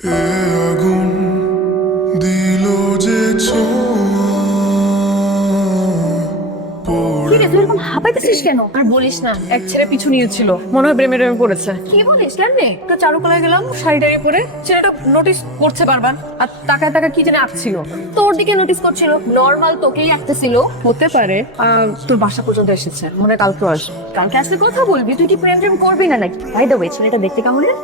এ আগুন দিল যে কি রে, তুই এরকম হাঁপাইতেছিস কেন? আর বলিস না, এক ছেলে পিছু নিয়েছিল, মনে হয় প্রেমে টেমে পড়েছে। কি বলিস? কেন রে? তো চারুকলায় গেলাম, শাড়ি টাড়ি পরে ছেলেটা নোটিস করছে বারবার, আর টাকায় টাকা কি জানি আঁকছিল। তোর দিকে নোটিস করছিল? নর্মাল তোকেই আঁকতেছিল। হতে পারে তোর বাসা পর্যন্ত এসেছে, মনে হয় কালকে আসবে। কালকে আসলে কথা বলবি, তুই কি প্রেম টেম করবি না নাকি? বাই দ্য ওয়ে, ছেলেটা দেখতে কেমন রে?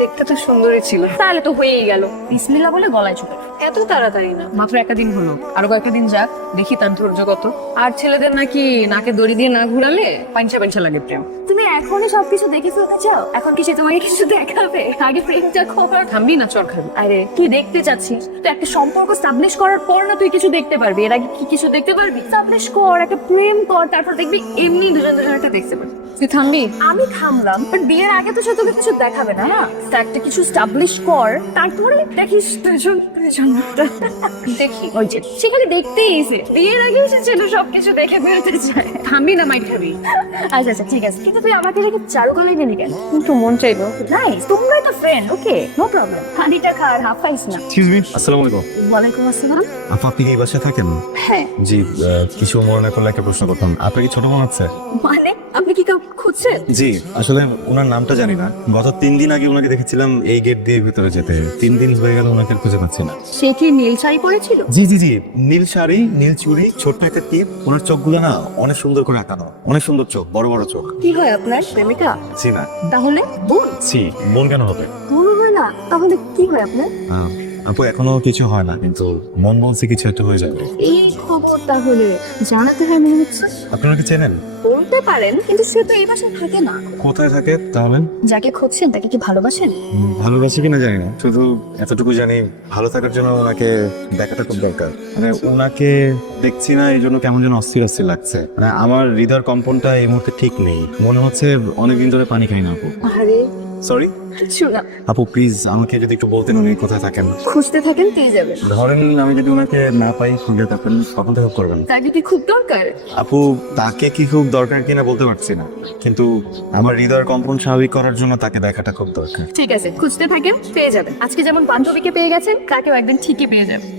দেখতে তো সুন্দরই ছিল। তাহলে তো হয়েই গেল। বিসমিল্লাহ বলে গলায় চুপে। এত তাড়াতাড়ি না, মাত্র একটা দিন হলো, আরো কয়েকটা দিন যাক, দেখি তার ধৈর্য কত। আর ছেলেদের নাকি নাকে দড়ি দিয়ে না ঘুরালে পাঞ্চা পাঞ্চা লাগে প্রেম। তুমি এখনই সবকিছু দেখে ফেলতে চাও? এখন কি সে তোমাকে কিছু দেখাবে? আগে প্রেমটা খবর। থামবি না, চর খাবি। আরে তুই দেখতে চাচ্ছিস তো একটা সম্পর্ক স্টাবলিশ করার পর না তুই কিছু দেখতে পারবি। এর আগে কি কিছু দেখতে পারবি? স্টাবলিশ কর, একটা প্রেম কর, তারপর দেখবি এমনি দুজন দুজনটা দেখতে পারবি। তুই থামবি? আমি থামলাম, বাট বিয়ের আগে তো সে তোকে কিছু দেখাবে না, না? তা একটা কিছু স্টাবলিশ কর, তারপরে দেখিস দুজন দুজন। দেখি। ওই যে সেখানে দেখতেই এসে বিয়ের আগে সে ছেলে সবকিছু দেখে বেরোতে চায়। থামবি না, মাইর খাবি। আচ্ছা আচ্ছা ঠিক আছে, কিন্তু তুই আমাকে রেখে চারুকলায় নিলি কেন? কিন্তু মন চাইলো। নাইস, তোমরাই তো ফ্রেন্ড। ওকে, নো প্রবলেম। হানিটা খা আর হাফাইস না। এক্সকিউজ মি, আসসালামু আলাইকুম। ওয়ালাইকুম আসসালাম। আপু, আপনি কি এই বাসায় থাকেন? হ্যাঁ। জি, কিছু মনে না করলে একটা প্রশ্ন করতাম। আপনার কি ছোট বোন আছে? মানে আপনি কি কাউকে খুঁজছেন? জি, আসলে ওনার নামটা জানি না। গত 3 দিন আগে ওনাকে দেখেছিলাম এই গেট দিয়ে ভিতরে যেতে। 3 দিন হয়ে গেল ওনাকে আর খুঁজে পাচ্ছি না। সে কি নীল শাড়ি পরেছিল? জি জি জি, নীল শাড়ি, নীল চুড়ি, ছোট্ট একটা টিপ। ওনার চোখগুলো না অনেক সুন্দর করে আঁকানো, অনেক সুন্দর চোখ, বড় বড় চোখ। কি হয় আপনার প্রেমিকা? জি না। তাহলে বোন? জি, বোন কেন হবে? বোন হয় না, তাহলে কি হয় আপনার? আপু, এখনো কিছু হয় না, কিন্তু মন বলছে কিছু একটা হয়ে যাবে। এই খবর তাহলে জানাতে হয় মনে হচ্ছে। আপনারা কি চেনেন? বলতে পারেন, কিন্তু সে তো এই বাসায় থাকে না। কোথায় থাকে তাহলে? যাকে খুঁজছেন তাকে কি ভালোবাসেন? ভালোবাসি কিনা জানি না, শুধু এতটুকু জানি ভালো থাকার জন্য ওনাকে দেখাটা খুব দরকার। মানে ওনাকে দেখছি না, এই জন্য কেমন যেন অস্থির অস্থির লাগছে। মানে আমার হৃদয়ের কম্পনটা এই মুহূর্তে ঠিক নেই, মনে হচ্ছে অনেকদিন ধরে পানি খাই না। আপু আরে সরি। কিছু না, আপু প্লিজ আমাকে যদি একটু বলতেন উনি কোথায় থাকেন। খুঁজতে থাকেন পেয়ে যাবেন। ধরেন আমি যদি ওনাকে না পাই, খুঁজে থাকেন, তখন থেকে করবেন। তাকে কি খুব দরকার? আপু, তাকে কি খুব দরকার কিনা বলতে পারছি না, কিন্তু আমার হৃদয়ের কম্পন স্বাভাবিক করার জন্য তাকে দেখাটা খুব দরকার। ঠিক আছে, খুঁজতে থাকেন পেয়ে যাবেন। আজকে যেমন বান্ধবীকে পেয়ে গেছেন, তাকেও একদিন ঠিকই পেয়ে যাবেন।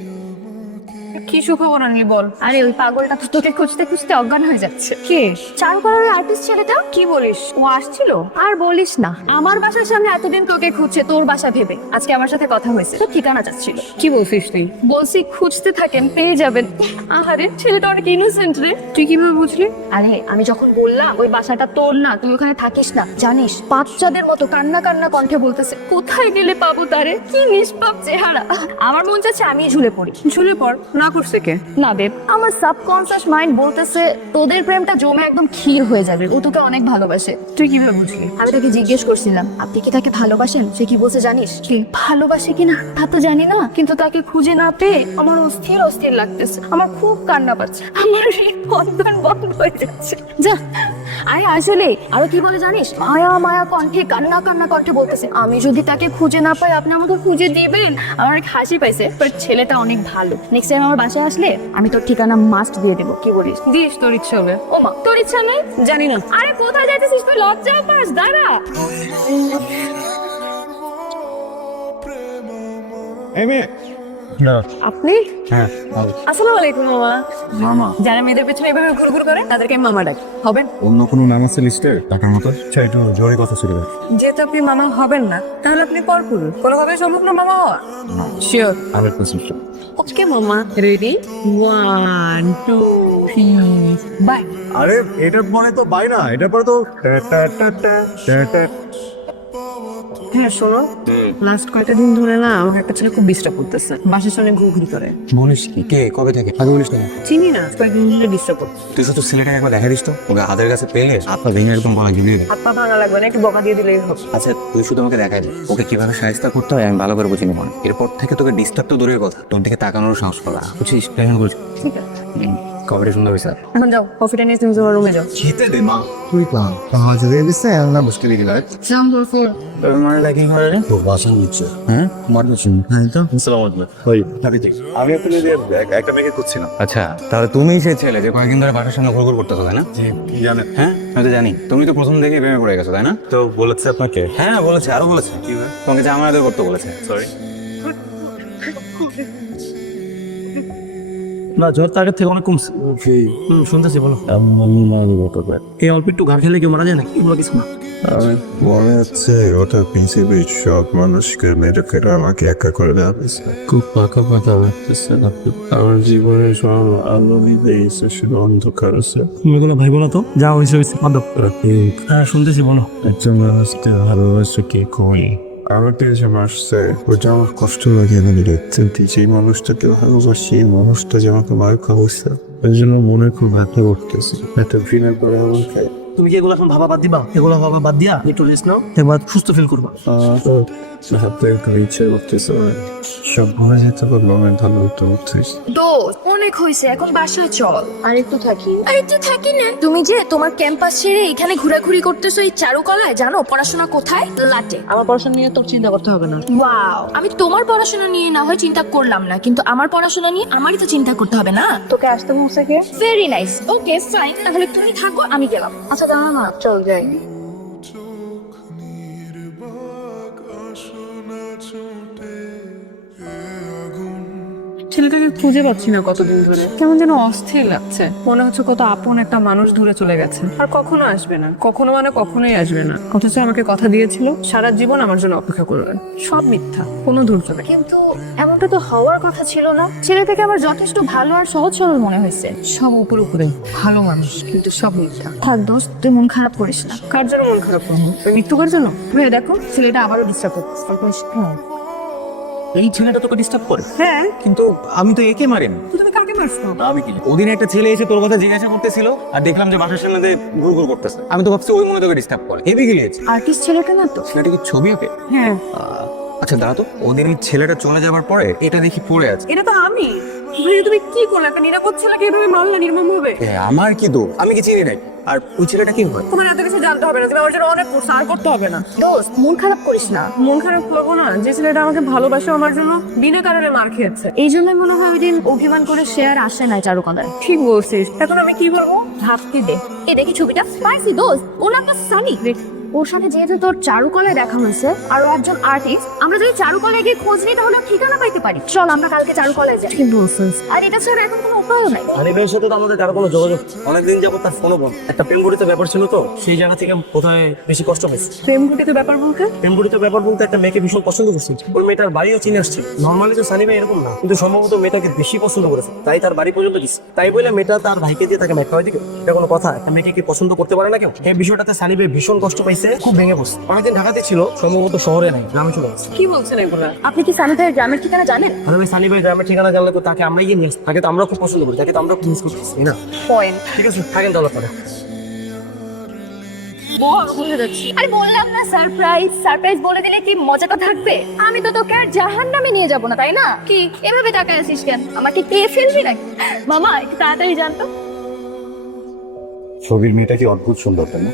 কি সুখবর আনলি বল। আরে ওই পাগলটা তো তোকে খুঁজতে খুঁজতে অজ্ঞান হয়ে যাচ্ছে। কে? চারুকলার আর্টিস্ট ছেলেটা। কি বলিস? ও আসছিল? আর বলিস না, আমার বাসার সামনে এতদিন তোকে খুঁজছে তোর বাসা ভেবে আজকে আমার সাথে কথা হয়েছে, তো ঠিকানা চাচ্ছিল। কি বলছিস তুই? বলছি খুঁজতে থাকেন পেয়ে যাবেন। আরে ছেলেটা অনেক ইনোসেন্ট রে। তুই কিভাবে বুঝলি? আরে আমি যখন বললাম ওই বাসাটা তোর না, তুই ওখানে থাকিস না, জানিস বাচ্চাদের মতো কান্না কান্না কণ্ঠে বলতেছে কোথায় গেলে পাবো তারে। কি নিষ্পাপ চেহারা। আমার মন চাচ্ছে আমি ঝুলে পড়ি। ঝুলে পড়। না করছে কে? না বেব, আমার সাবকনসিয়াস মাইন্ড বলতেছে তোদের প্রেমটা জমে একদম ক্ষীর হয়ে যাবে। ও তোকে অনেক ভালোবাসে। তুই কিভাবে বুঝলি? আমি তাকে জিজ্ঞেস করছিলাম আপনি কি তাকে ভালোবাসেন? সে কি বলছে জানিস? কি ভালোবাসে কিনা তা তো জানি না, কিন্তু তাকে খুঁজে না পেয়ে আমার অস্থির অস্থির লাগতেছে। আমার খুব কান্না পাচ্ছে, আমার বন্ধন বন্ধ হয়ে যাচ্ছে। যা। আরে আসলে আরো কি বলে জানিস, মায়া মায়া কণ্ঠে কান্না কান্না কণ্ঠে বলতেছে আমি যদি তাকে খুঁজে না পাই আপনি আমাকে খুঁজে দিবেন। আমার অনেক হাসি পাইছে, বাট ছেলেটা অনেক ভালো। নেক্সট টাইম আমার বাসায় আসলে আমি তোর ঠিকানা মাস্ট দিয়ে দেবো। কি বলিস? দিস, তোর ইচ্ছা হবে। ও মা, তোর ইচ্ছা নেই? জানি না। আরে কোথায় যাইতেছিস তুই? লজ্জা পাস? দাঁড়া। না। আপনি? হ্যাঁ। আসসালামু আলাইকুম মামা। মামা? যারা মেয়েদের পেছনে এভাবে ঘুরঘুর করে তাদেরকে আমি মামা ডাকি। হবেন? অন্য কোনো নাম আছে লিস্টে টাকার মতো? আচ্ছা, একটু জোরে কথা ছিল। যেহেতু আপনি মামা হবেন না, তাহলে আপনি পর করুন। কোনোভাবে সম্ভব না মামা হওয়া? শিওর? 100%। ওকে মামা, রেডি? 1 2 3 বাই। আরে এটার পরে তো বাই না, এটার পরে তো হ্যাঁ শোনো, লাস্ট কয়েকটা দিন ধরে না আমাকে একটা ছেলে খুব ডিস্টার্ব করতেছে। বাসার সামনে ঘুরঘুরি করে। বলিস কি? কে? কবে থেকে? আগে বলিস না। চিনি না, কয়েকদিন ধরে ডিস্টার্ব করছে। তুই শুধু ছেলেটাকে একবার দেখা দিস তো, ওকে হাতের কাছে পেলে আপনার ভেঙে একদম বলা গিয়ে। হাত পা ভাঙা লাগবে না, একটু বকা দিয়ে দিলেই হবে। আচ্ছা, তুই শুধু আমাকে দেখাই দে, ওকে কিভাবে সাহায্য করতে হয় আমি ভালো করে বুঝিনি মনে। এরপর থেকে তোকে ডিস্টার্ব তো দূরের কথা, তোর দিকে তাকানোর সাহস করা, বুঝছিস? প্ল্যান করছি। ঠিক আছে, কবে সুন্দর হয়েছে। এখন যাও, কফিটা নিয়ে তুমি তোমার রুমে যাও। খেতে দে মা। তুই প্ল্যান কাজ দিয়ে দিছে না মুশকিল দিলা। নাম্বার 4। তোমার লাগি হয় তো বাসা নিচ্ছে। হ্যাঁ মার দিচ্ছি। হ্যাঁ তো আসসালামু আলাইকুম। ওই তাবিজি আমি আপনাদের যে একটা মেয়েকে খুঁজছিলাম। আচ্ছা, তাহলে তুমিই সেই ছেলে যে কয়েকদিন ধরে বাসার সামনে ঘুরঘুর করতেছো, তাই না? জি জানেন। হ্যাঁ আমি তো জানি, তুমি তো প্রথম থেকে প্রেমে পড়ে গেছো, তাই না? তো বলেছে আপনাকে? হ্যাঁ বলেছে, আরো বলেছে। কি তোমাকে জামা আদর করতে বলেছে। সরি না জ্বর তো আগের থেকে অনেক কমছে। শুনতেছি বলো। এই অল্প একটু ঘা খেলে কেউ মারা যায় নাকি? এগুলো কিছু না। মনে হচ্ছে ওটা পৃথিবীর সব মানুষকে মেরে ফেলে আমাকে একা করে দেওয়া হয়েছে। খুব পাকা পাকা লাগতেছে। আমার জীবনের সব আলো নিভে গেছে, শুধু অন্ধকার আছে। তুমি এগুলো ভাইবো না তো, যা হয়েছে হয়েছে মাধব। হ্যাঁ শুনতেছি বলো। একজন মানুষকে ভালোবাসে কে কই আমাকে যে মারছে ওটা আমার কষ্ট লাগে আমি দেখতে যেই মানুষটাকে ভালোবাসি এই মানুষটা যে আমাকে মার খাওয়াচ্ছে ওই জন্য মনে খুব ব্যথা করতেছে, একটা ঘৃণা করে আমার খাই। তুমি কি এগুলো এখন ভাবা বাদ দিবা? এগুলো ভাবা বাদ দিয়া একটু রেস্ট নাও, একবার সুস্থ ফিল করবা। হাতে একটু ইচ্ছে করতেছে সব ভুলে যেতে পারলো আমি ভালো হতে উঠতেছি। দোস্ত অনেক হয়েছে, এখন বাসায় চল। আর একটু থাকি না। তুমি যে তোমার ক্যাম্পাস ছেড়ে এখানে ঘোরাঘুরি করতেছো এই চারুকলায়, জানো পড়াশোনা কোথায়? লাটে। আমার পড়াশোনা নিয়ে তোর চিন্তা করতে হবে না। ওয়াও, আমি তোমার পড়াশোনা নিয়ে না হয় চিন্তা করলাম না, কিন্তু আমার পড়াশোনা নিয়ে আমারই তো চিন্তা করতে হবে না। তোকে আসতে বলছে কে? ভেরি নাইস, ওকে ফাইন, তাহলে তুমি থাকো আমি গেলাম। আচ্ছা দাঁড়া না, চল যাই। ছেলেটাকে খুঁজে পাচ্ছি না কতদিন ধরে, কেমন যেন অস্থির লাগছে। মনে হচ্ছে কত আপন একটা মানুষ দূরে চলে গেছে, আর কখনো আসবে না। কখনো মানে কখনোই আসবে না। অথচ আমাকে কথা দিয়েছিল সারা জীবন আমার জন্য অপেক্ষা করবে। সব মিথ্যা, কোনো ধৈর্য নেই। কিন্তু এমনটা তো হওয়ার কথা ছিল না। ছেলেটাকে আমার যথেষ্ট ভালো আর সহজ সরল মনে হয়েছে। সব উপরে উপরে ভালো মানুষ, কিন্তু সব মিথ্যা। থাক দোস্ত, তুই মন খারাপ করিস না। কার জন্য মন খারাপ করবো? ওই মৃত্যুকার জন্য? ভেবে দেখো, ছেলেটা আবারও ডিস্টার্ব করছে। এই ছেলেটা তোকে ডিস্টার্ব করে? হ্যাঁ, কিন্তু আমি তো একে মারিনি। তুমি কাকে মারছো? আমি কি ওদিন একটা ছেলে এসে তোর কথা জিজ্ঞাসা করতেছিল আর দেখলাম যে বাসার সামনে দিয়ে ঘুরঘুর করতেছে। আমি তো ভাবছি ওই মনে তোকে ডিস্টার্ব করে। হেভি গিলিয়েছে। আর্টিস্ট ছেলেটা না তো? ছেলেটা কি ছবি ওকে? হ্যাঁ, আচ্ছা দাঁড়া তো, ওদিন ওই ছেলেটা চলে যাওয়ার পরে এটা দেখি পড়ে আছে। এটা তো আমি। তুমি কি করলে? একটা নিরাপদ ছেলেকে এভাবে মারলে নির্মম ভাবে? আমার কি দোষ? আমি কি চিনি নাকি? আর ওই ছেলেটা কি হয়? তোমার এত কিছু জানতে হবে না। তুমি আমার জন্য অনেক করছো, আর করতে হবে না। দোস্ত মন খারাপ করিস না। মন খারাপ করবো না? যে ছেলেটা আমাকে ভালোবাসে আমার জন্য বিনা কারণে মার খেয়েছে। এই জন্যই মনে হয় ওই দিন অভিমান করে সে আর আসে নাই চারুকলায়। ঠিক বলছিস। এখন আমি কি করবো? ভাবতে দে। এই দেখি ছবিটা পাইছি দোস্ত, ও না আপনার সানি। ওর সাথে যেহেতু তোর চারুকলায় দেখা হয়েছে আর ও একজন আর্টিস্ট, আমরা যদি চারুকলায় গিয়ে খোঁজ নিই তাহলে ওর ঠিকানা পাইতে পারি। চল আমরা কালকে চারুকলায় যাই। ঠিক বলছিস। আর এটা ছাড়া এখন কোনো উপায় নাই। হানিফের সাথে তো আমাদের কারো কোনো যোগাযোগ অনেকদিন যাবত তার ফোনও বন্ধ। একটা প্রেমগুড়িতে ব্যাপার ছিল তো, সেই জায়গা থেকে কোথায় বেশি কষ্ট পেয়েছি। প্রেম ঘটিত ব্যাপার বলতে? প্রেমগুড়িতে ব্যাপার বলতে একটা মেয়েকে ভীষণ পছন্দ করছে। ওই মেয়েটার বাড়িও চিনে আসছে। নর্মালি তো সানি ভাই এরকম না, কিন্তু সম্ভবত মেয়েটাকে বেশি পছন্দ করেছে, তাই তার বাড়ি পর্যন্ত দিচ্ছে। তাই বলে মেয়েটা তার ভাইকে দিয়ে তাকে মেঘ খাওয়াই দিকে, এটা কোনো কথা? একটা মেয়েকে কি পছন্দ করতে পারে না কেউ? এই বিষয়টাতে সানি ভাই ভীষণ কষ্ট পাইছে, খুব ভেঙে পড়ছে। অনেকদিন ঢাকাতে ছিল, সম্ভবত শহরে নাই, গ্রামে চলে গেছে। কি বলছেন এগুলা? আপনি কি সানি ভাইয়ের গ্রামের ঠিকানা জানেন? আরে ভাই সানি ভাই গ্রামের ঠিকানা জানলে তো তাকে আমরাই গিয়ে নিয়ে আসি। তাকে তো আমরা খুব পছন্দ করি, তাকে তো আমরা মিস করতেছি না। পয়েন্ট। ঠিক আছে, থাকেন তাহলে পরে। ভুলে যাচ্ছি। আরে বললাম না সারপ্রাইজ। সারপ্রাইজ বলে দিলে কি মজাটা থাকবে? আমি তো তোকে আর জাহান্নামে নিয়ে যাব না, তাই না? কি এভাবে তাকায় আছিস কেন? আমাকে পেয়ে ফেলবি নাকি? মামা একটু তাড়াতাড়ি জানতো। ছবির মেয়েটা কি অদ্ভুত সুন্দর, তাই না?